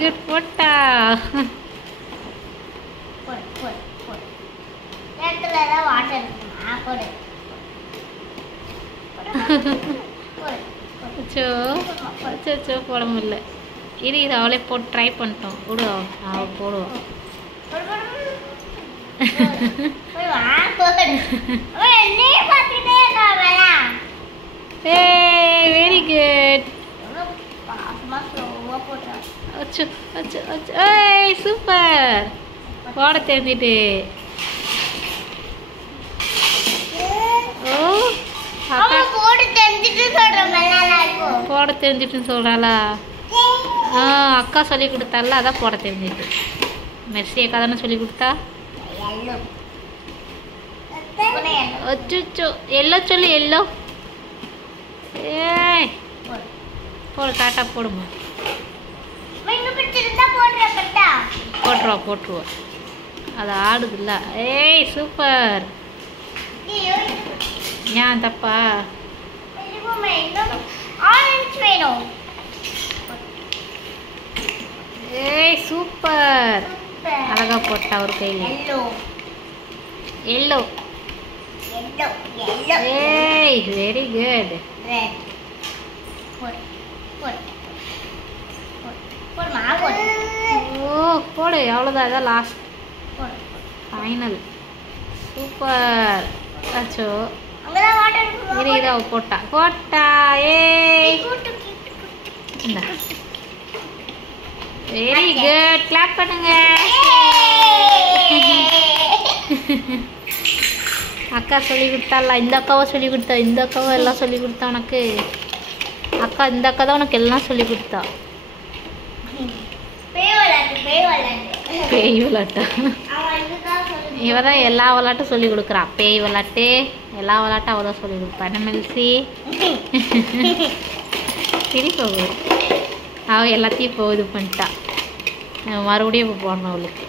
Good போட்டா. அச்சோ அச்சோ போட முடியல. இது அவளே போட்டு ட்ரை பண்ணிட்டோம். விடு அவள் போடுவோம். Very good. அச்சோ அச்சோ அச்சோ ஏய் சூப்பர். போட தெரிஞ்சிட்டு. ஓ போட தெரிஞ்சிட்டுன்னு சொல்கிறாளா? அக்கா சொல்லி கொடுத்தால அதான் போட தெரிஞ்சிட்டு. மெர்சி அக்கா தானே சொல்லி கொடுத்தா. அச்சோ எல்லோ சொல்லு எல்லோ. ஏய் போடு டாட்டா போடுமா. போட்டுருவோம். அது ஆடுதுல்ல. ஏய் சூப்பர். ஏன் தப்பா? ஏய் சூப்பர். அழகா போட்டா ஒரு கையில். எல்லோ. ஏய் வெரி குட். ஓ போடு எவ்வளோதான். இதான் லாஸ்ட் ஃபைனல். சூப்பர். அச்சோ இதை போட்டா. ஏய் இந்த வெரி குட். கிளாப் பண்ணுங்க. அக்கா சொல்லி கொடுத்தால. இந்த அக்காவை சொல்லி கொடுத்தா. இந்த அக்காவை எல்லாம் சொல்லி கொடுத்தா உனக்கு. அக்கா இந்த அக்கா தான் உனக்கு எல்லாம் சொல்லி கொடுத்தா. பேய் விளாட்டா? இவ தான் எல்லா விளாட்டும் சொல்லி கொடுக்குறா. பேய் விளாட்டு எல்லா விளாட்டும் அவள் தான் சொல்லி கொடுப்பா. என்ன மெல்சி சரி போகுது. அவள் எல்லாத்தையும் இப்போ இது பண்ணிட்டா. மறுபடியும் இப்போ போடணும் அவளுக்கு.